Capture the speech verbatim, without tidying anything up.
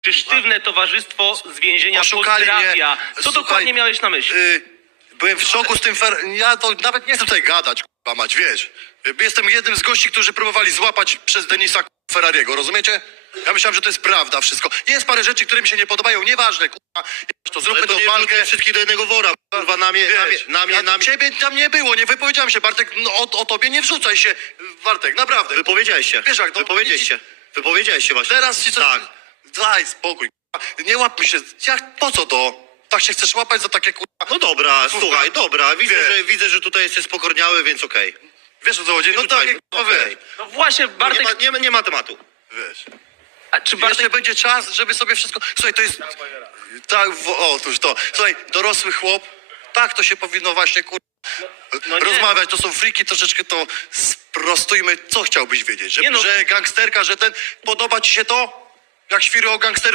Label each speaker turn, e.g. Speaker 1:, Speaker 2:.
Speaker 1: Czy sztywne towarzystwo z więzienia
Speaker 2: Oszukali
Speaker 1: pozdrawia?
Speaker 2: mnie.
Speaker 1: Co
Speaker 2: Słuchaj,
Speaker 1: dokładnie miałeś na myśli?
Speaker 2: Y, byłem w szoku z tym fer... Ja to nawet nie chcę tutaj gadać, kurwa mać, wiesz. Y, Jestem jednym z gości, którzy próbowali złapać przez Denisa kurwa, Ferrariego, rozumiecie? Ja myślałem, że to jest prawda wszystko. Jest parę rzeczy, które mi się nie podobają, nieważne, kurwa. To zróbmy
Speaker 3: Ale to
Speaker 2: tą
Speaker 3: nie
Speaker 2: walkę.
Speaker 3: wszystkich do jednego wora, kurwa, na mnie, na mnie,
Speaker 2: Wiesz,
Speaker 3: na mnie,
Speaker 2: ja,
Speaker 3: na mnie.
Speaker 2: ciebie tam nie było, nie wypowiedziałem się, Bartek, no, o, o tobie nie wrzucaj się, Bartek, naprawdę.
Speaker 3: Wypowiedziałeś się,
Speaker 2: Wiesz jak, no,
Speaker 3: wypowiedziałeś się, wypowiedziałeś się właśnie.
Speaker 2: Teraz ci co...
Speaker 3: Tak.
Speaker 2: Daj spokój, kurwa. Nie łap mi się, jak, po co to? Tak się chcesz łapać za takie kurwa...
Speaker 3: No dobra,
Speaker 2: Słówka.
Speaker 3: słuchaj, dobra, widzę,
Speaker 2: Wie.
Speaker 3: że, widzę, że tutaj jesteś spokorniały, więc okej.
Speaker 2: Wiesz o co chodzi? No
Speaker 3: Tutaj,
Speaker 2: tak, no
Speaker 3: okej.
Speaker 2: wiesz.
Speaker 1: No właśnie,
Speaker 3: Nie,
Speaker 1: Bartek,
Speaker 3: ma, nie, ma- nie ma tematu.
Speaker 2: Wiesz.
Speaker 1: a czy Bartek...
Speaker 2: Jeszcze będzie czas, żeby sobie wszystko... Słuchaj, to jest... Tak, w... otóż to. Słuchaj, dorosły chłop, tak to się powinno właśnie, kur...
Speaker 1: no nie.
Speaker 2: rozmawiać. To są friki, troszeczkę to sprostujmy. Co chciałbyś wiedzieć? Że,
Speaker 1: Nie no.
Speaker 2: że gangsterka, że ten... Podoba ci się to? Jak świry o gangsterach?